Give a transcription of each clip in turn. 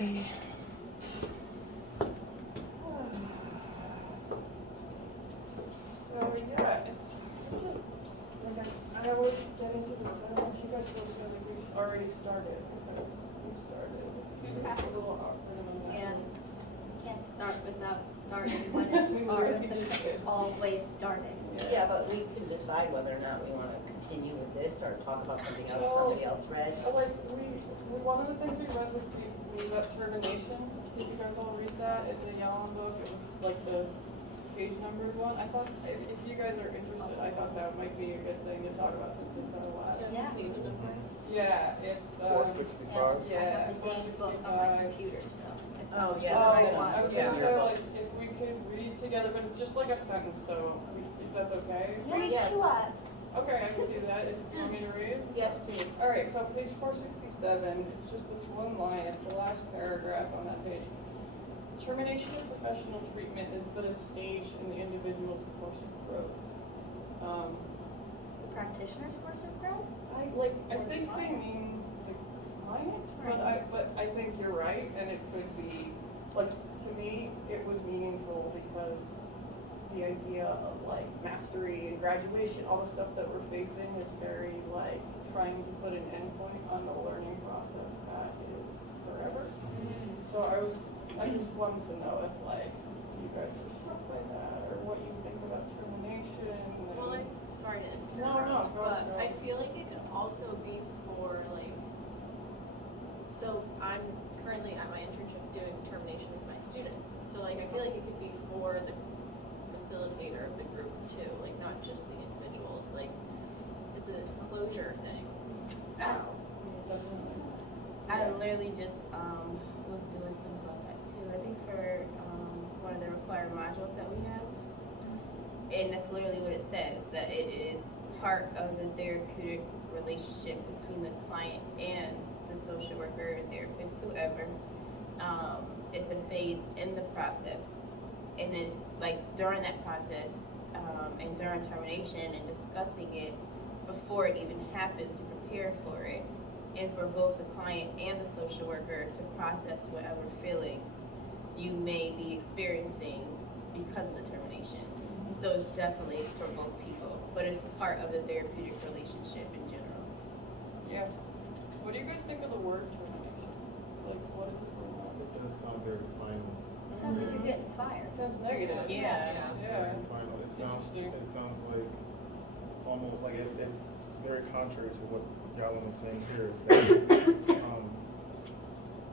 Okay. So yeah, it's just like I always get into this. I don't know if you guys feel so like we've already started because we started. So it's a little awkward and Yeah. Can't start without starting when it starts, and it's always starting. Yeah, but we can decide whether or not we want to continue with this or talk about something else somebody else read. Like one of the things we read this week was that termination. Did you guys all read that in the Yellen book? It was like the page numbered one. I thought if you guys are interested, I thought that might be a good thing to talk about since it's our last. Yeah. Yeah, it's 465. I have the dang book on my 465. computer, so it's Oh, on yeah, the right one. I was Yeah. gonna say like if we could read together, but it's just like a sentence, so if that's okay. Read Yes. to us. Okay, I can do that if you want me to read. Yes, please. All right, so page 467, it's just this one line, it's the last paragraph on that page. Termination of professional treatment is but a stage in the individual's course of growth. The practitioner's course of growth? I think they mean the client, but I think you're right, and it could be, like, to me, it was meaningful because the idea of like mastery and graduation, all the stuff that we're facing is very like trying to put an endpoint on the learning process that is forever. So I just wanted to know if like you guys were struck by that or what you think about termination. Well, sorry to No, interrupt, go but go. I feel like it could also be for like, so I'm currently at my internship doing termination with my students. So like, I feel like it could be for the facilitator of the group too, like not just the individuals, like it's a closure thing. So, I literally just was doing stuff about that too. I think for one of the required modules that we have, and that's literally what it says, that it is part of the therapeutic relationship between the client and the social worker, therapist, whoever. It's a phase in the process, and then like during that process and during termination and discussing it before it even happens to prepare for it, and for both the client and the social worker to process whatever feelings you may be experiencing because of the termination. So it's definitely for both people, but it's part of the therapeutic relationship in general. Yeah. What do you guys think of the word termination? Like, what is it? It does sound very final. Sounds like you're getting fired. Sounds negative. Yeah. Yeah. Very final. It sounds like almost like it's very contrary to what Yellen was saying here, is that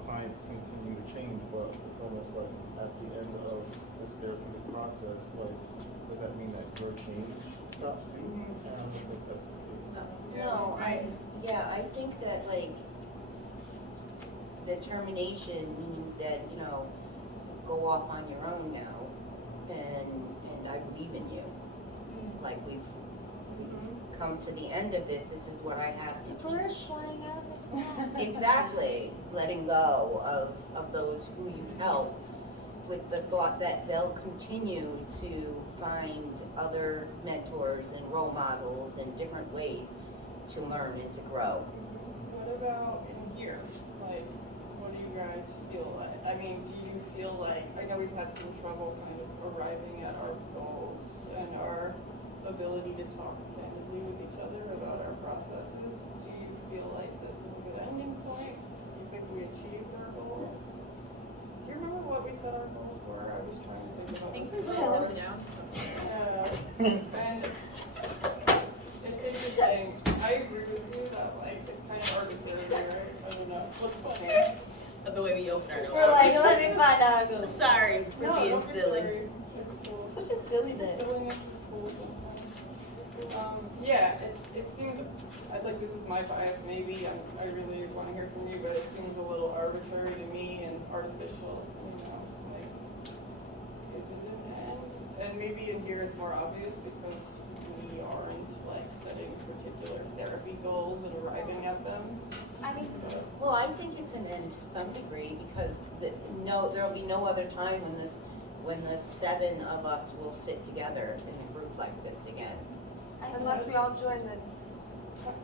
clients continue to change, but it's almost like at the end of this therapeutic process, like, does that mean that your change stops too? And I don't think that's the case. No, I think that like the termination means that, you know, go off on your own now, and I believe in you. Like we've come to the end of this is what I have to Birds teach. flying out of its nest. Exactly, letting go of those who you've helped, with the thought that they'll continue to find other mentors and role models in different ways to learn and to grow. What about in here? Like, what do you guys feel like? I mean, do you feel like, I know we've had some trouble kind of arriving at our goals and our ability to talk candidly with each other about our processes. Do you feel like this is a good ending point? Do you think we achieved our goals? Do you remember what we said our goals were? I was trying to think about I think this. we wrote them down somewhere. Yeah, and it's interesting. I agree with you that like it's kind of arbitrary, right? I don't know. What's funny? The way we open our door. We're like, let me find out. Go. Sorry for No, being don't be silly. sorry. It's cool. Such a silly day. Silliness is cool sometimes. Yeah, it seems like this is my bias. Maybe I really want to hear from you, but it seems a little arbitrary to me and artificial. You know, like is it an end? And maybe in here it's more obvious because we aren't like setting particular therapy goals and arriving at them. I mean, Well, I think it's an end to some degree because there'll be no other time when the seven of us will sit together in a group like this again. Unless we all join the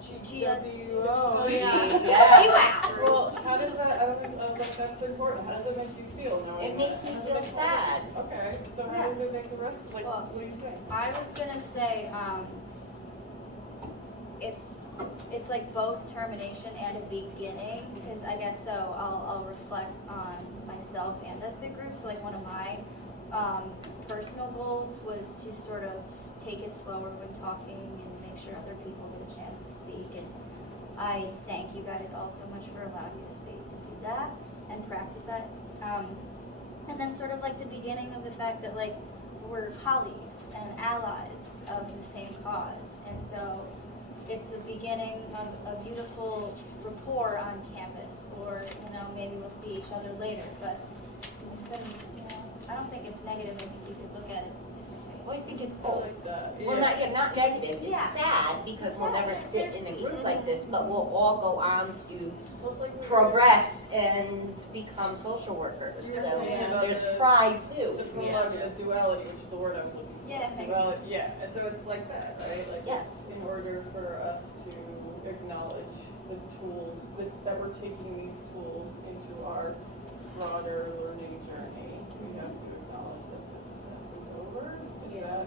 GS. GWO. Oh, yeah. Yeah. Well, how does that? but that's important, how does it make you feel knowing It makes that? me How does feel it make- sad. Okay, so how Yeah. does it make the rest, like, Well, what do you think? I was gonna say, it's like both termination and a beginning, because I guess so I'll reflect on myself and as the group. So like one of my personal goals was to sort of take it slower when talking and make sure other people get a chance to speak. And I thank you guys all so much for allowing me the space to do that and practice that. And then sort of like the beginning of the fact that like we're colleagues and allies of the same cause. And so it's the beginning of a beautiful rapport on campus, or, you know, maybe we'll see each other later, but it's been, you know, I don't think it's negative. I think you could look at it different ways. Well, I think it's I both. like that, Well, not negative, it's Yeah. sad because It's we'll sad, never it's sit in a bittersweet. group like this, but we'll all go on to Well, it's like we were- progress and become social workers, You're so saying about there's the- pride The too. prologue, the duality, which is the word I was looking for. Yeah, thank you. Duality, yeah, and so it's like that, right? Like, Yes. in order for us to acknowledge the tools, that we're taking these tools into our broader learning journey, we have to acknowledge that this step is over. Is that?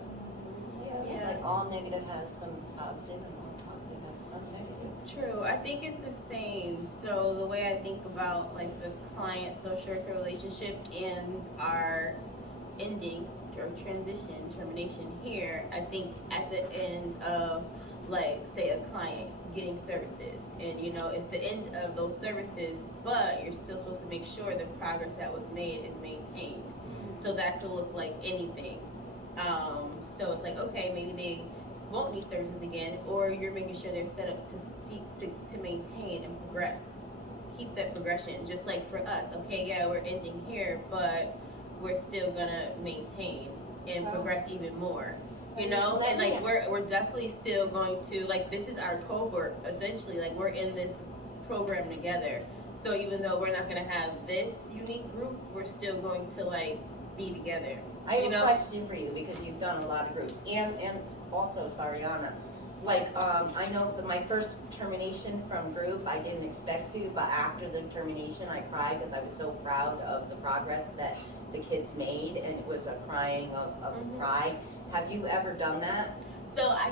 Yeah, like all negative has some positive and all positive has some negative. True. I think it's the same. So the way I think about like the client social worker relationship and our ending or transition, termination here, I think at the end of like say a client getting services, and you know it's the end of those services, but you're still supposed to make sure the progress that was made is maintained. So that could look like anything. So it's like, okay, maybe they won't need services again, or you're making sure they're set up to maintain and progress. Keep that progression, just like for us. Okay, yeah, we're ending here, but we're still gonna maintain and progress even more. You know, and like we're definitely still going to, like, this is our cohort essentially. Like we're in this program together. So even though we're not gonna have this unique group, we're still going to like be together. I have You a know? question for you because you've done a lot of groups and also Sarianna. Like, I know that my first termination from group, I didn't expect to, but after the termination, I cried because I was so proud of the progress that the kids made, and it was a crying of pride. Have you ever done that? So I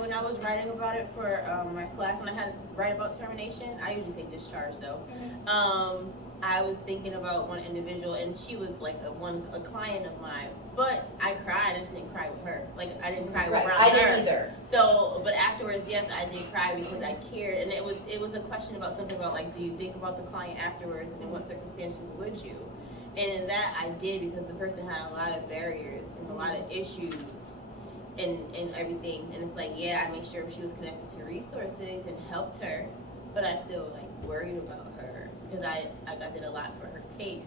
when I was writing about it for my class, when I had to write about termination, I usually say discharge though. I was thinking about one individual, and she was like a client of mine. But I cried. I just didn't cry with her. Like I didn't cry Right, around I her. didn't either. So, but afterwards, yes, I did cry because I cared, and it was a question about something about like, do you think about the client afterwards, and in what circumstances would you? And in that, I did because the person had a lot of barriers and a lot of issues. And everything, and it's like, yeah, I made sure she was connected to resources and helped her, but I still like worried about her because I did a lot for her case.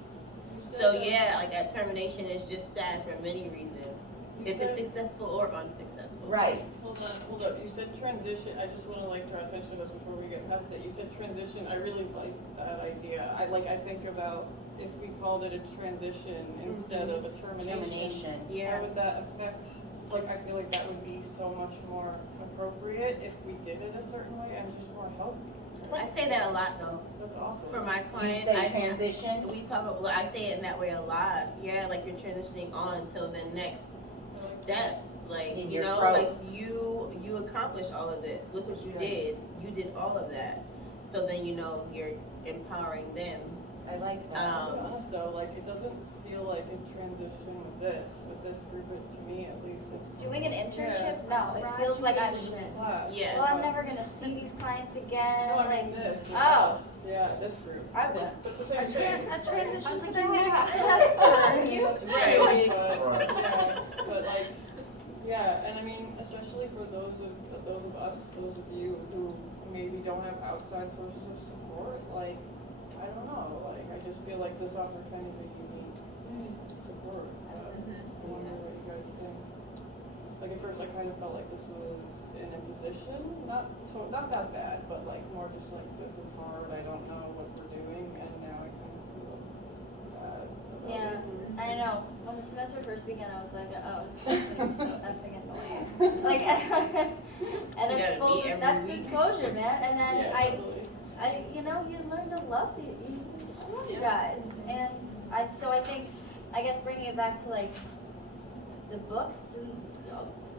So yeah, like at termination, it's just sad for many reasons, if it's successful or unsuccessful. Right. Hold up, you said transition, I just wanna like draw attention to this before we get past it. You said transition, I really like that idea. I think about if we called it a transition instead of a termination. Yeah. How would that affect, like, I feel like that would be so much more appropriate if we did it a certain way and just more healthy. I say that a lot though. That's awesome. For my You clients, say I transition? we talk about, I say it in that way a lot. Yeah, like you're transitioning on until the next step. Like, In you your know, growth. like you accomplished all of this. Look what you did. You did all of that. So then you know you're empowering them. I like that. To be honest though, like, it doesn't feel like a transition with this group, to me at least, it's. Doing an internship? Yeah. No, it feels like I'm It's just, just a class. Yes. well, I'm never gonna see these clients again, No, I like, mean this. with Oh. us. Yeah, this group. I was- It's the same thing. A transition to the Yeah. next Yes. semester. You- That's Right. right, Right. but like, yeah, and I mean, especially for those of us, those of you who maybe don't have outside sources of support, like, I don't know, like, I just feel like this offers kind of a unique support. Absolutely. I wonder what you guys think. Like, at first I kind of felt like this was an imposition, not that bad, but like more just like, this is hard, I don't know what we're doing, and now I kind of feel sad about Yeah, it. I know. When the semester first began, I was like, oh, this is gonna be so effing annoying. Like, and You it's gotta full, meet every that's week. disclosure, man. And then Yeah, totally. you know, you learn to love you love you guys. So I think, I guess bringing it back to like the books and,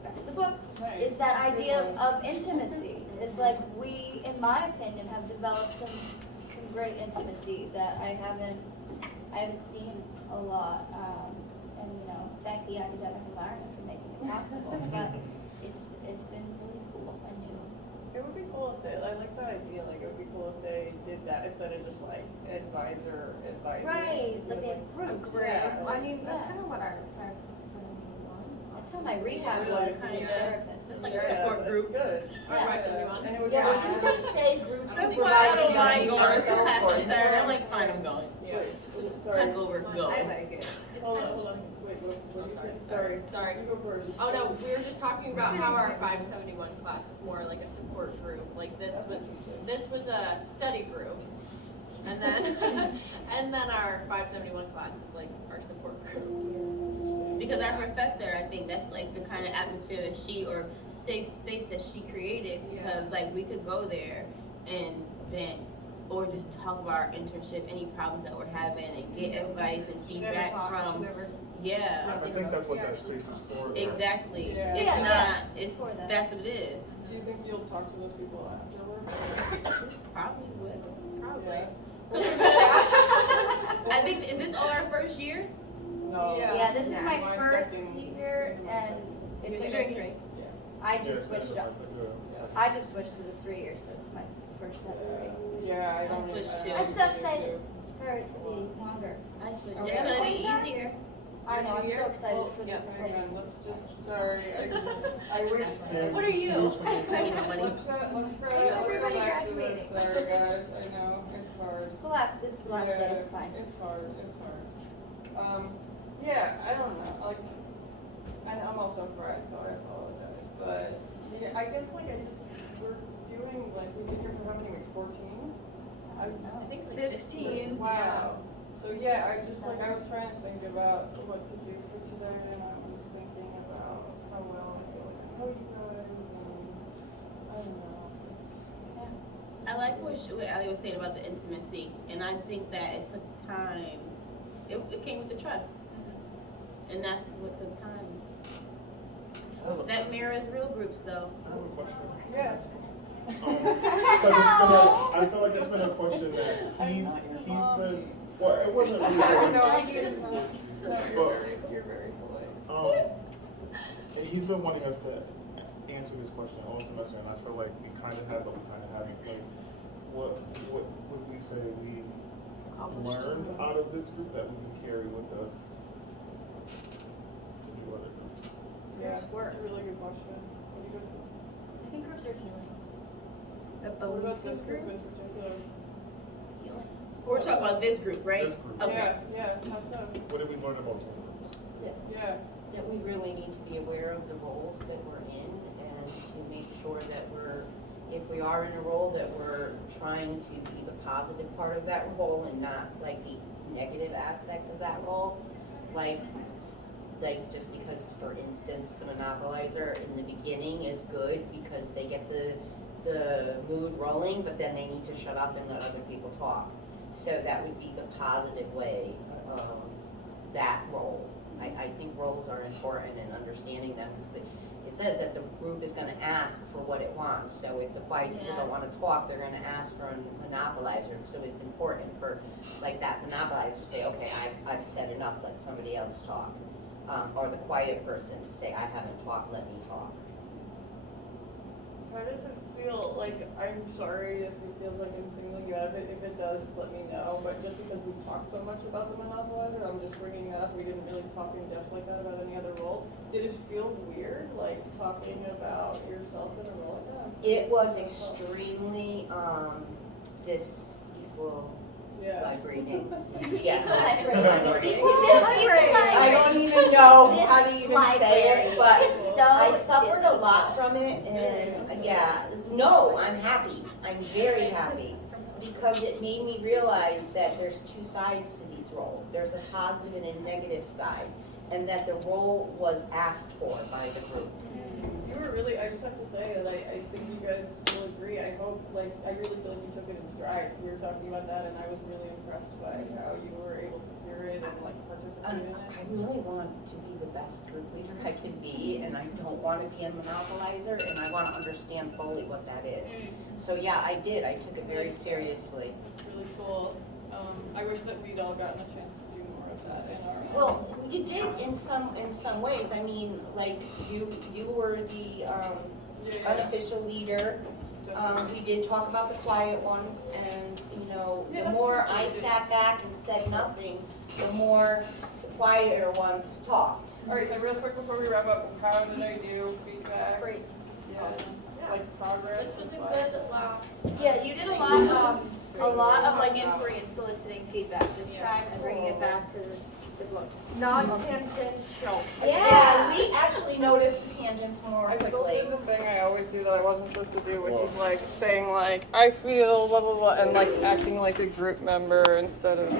back to the books, is that idea of intimacy. It's like we, in my opinion, have developed some great intimacy that I haven't seen a lot. And you know, thank the academic environment for making it possible. But it's been really cool and new. It would be cool if they, I like that idea, like, it would be cool if they did that instead of just like advisor. Right, like they have groups. Yeah. I mean, that's Yeah. kind of what our 571. That's how my rehab Really was with a kinda. therapist. It's like a Yeah, support it's group. good. Yeah. And it would Yeah, be. but didn't they say group That's why I supervisors don't mind don't going to go for classes. it? I'm like, fine, I'm going. Wait, sorry. Heck over, go. I like it. Hold on. Wait, what Oh, you sorry. said? Sorry. Sorry. You go first. Oh no, we were just talking about how our 571 class is more like a support group. Like this was a study group, and then and then our 571 class is like our support group. Because our professor, I think that's like the kind of atmosphere that she, or safe space that she created, because like we could go there and vent or just talk about our internship, any problems that we're having, and get advice and feedback from, I think that's what that space is for. though. exactly. Yeah. It's Yeah, not, yeah, it's, it's for that. that's what it is. Do you think you'll talk to those people afterwards? Probably would. Probably. I think, is this all our first year? No. Yeah, this is my My first second- year, and it's You're gonna doing be, great. I Yeah, just switched up. I just switched to the 3 years, so it's my first step 3. Yeah, I I don't. switched I too. don't I'm so think excited too. for it to be longer. I switched. Okay. It's gonna be Okay. easier. I know, I'm so excited Well, for the. hang on, let's just, sorry, I wish. What are you? Let's go Everybody back to this, graduating. sorry guys, I know, it's hard. It's the last day, it's fine. It's hard. Yeah, I don't know, like, and I'm also fried, so I apologize, but, yeah, I guess like we're doing, like, we've been here for how many weeks, 14? I think like 15. Wow. So yeah, I was trying to think about what to do for today, and I was thinking about how well I feel like I know you guys, and I don't know, I like what Ali was saying about the intimacy, and I think that it took time. It came with the trust, and that's what took time. That mirrors real groups, though. I have a question. yeah. I feel like it's been a question that he's been, well, it wasn't really. You're very polite. And he's been wanting us to answer this question all semester, and I feel like we kind of have, but we kind of haven't. Like, what would we say we learned out of this group that we can carry with us to do other groups? Yeah, Groups work. it's a really good question. What do you guys think? I think groups are healing. What about this group in particular? Healing. We're talking about this group, right? This group. Okay. Yeah, how so? What did we learn about the groups? Yeah. That we really need to be aware of the roles that we're in and to make sure that if we are in a role, that we're trying to be the positive part of that role and not like the negative aspect of that role. Like just because, for instance, the monopolizer in the beginning is good because they get the mood rolling, but then they need to shut up and let other people talk. So that would be the positive way of that role. I think roles are important and understanding them, because it says that the group is gonna ask for what it wants. So if the quiet people don't wanna talk, they're gonna ask for a monopolizer. So it's important for like that monopolizer to say, okay, I've said enough, let somebody else talk. Or the quiet person to say, I haven't talked, let me talk. How does it feel? Like, I'm sorry if it feels like I'm singling you out. If it does, let me know. But just because we talked so much about the monopolizer, I'm just bringing that up. We didn't really talk in depth like that about any other role. Did it feel weird, like talking about yourself in a role like that? It was extremely vibrating. Yes. I don't even know how to even say it, but I suffered a lot from it, and yeah, no, I'm happy. I'm very happy, because it made me realize that there's two sides to these roles. There's a positive and a negative side, and that the role was asked for by the group. You were really, I just have to say, like, I think you guys will agree. I hope, like, I really feel like you took it in stride. We were talking about that, and I was really impressed by how you were able to hear it. And really want to be the best group leader I can be, and I don't want to be a monopolizer, and I want to understand fully what that is. So yeah, I did. I took it very seriously. That's really cool. I wish that we'd all gotten a chance to do more of that in our. Well, you did in some ways. I mean, like you were the unofficial leader. We did talk about the quiet ones, and you know, Yeah, the that's more true. I sat back and said nothing, the more quieter ones talked. All right, so real quick before we wrap up, how did I do? Feedback? Great. Yeah, like progress. This was a and good last. Yeah, you did a lot of like inquiry and soliciting feedback this Yeah. time and bringing it back to the books. Non-tangential. Yeah. we actually noticed the tangents more I still quickly. did the thing I always do that I wasn't supposed to do, which is like saying like I feel blah blah blah and like acting like a group member instead of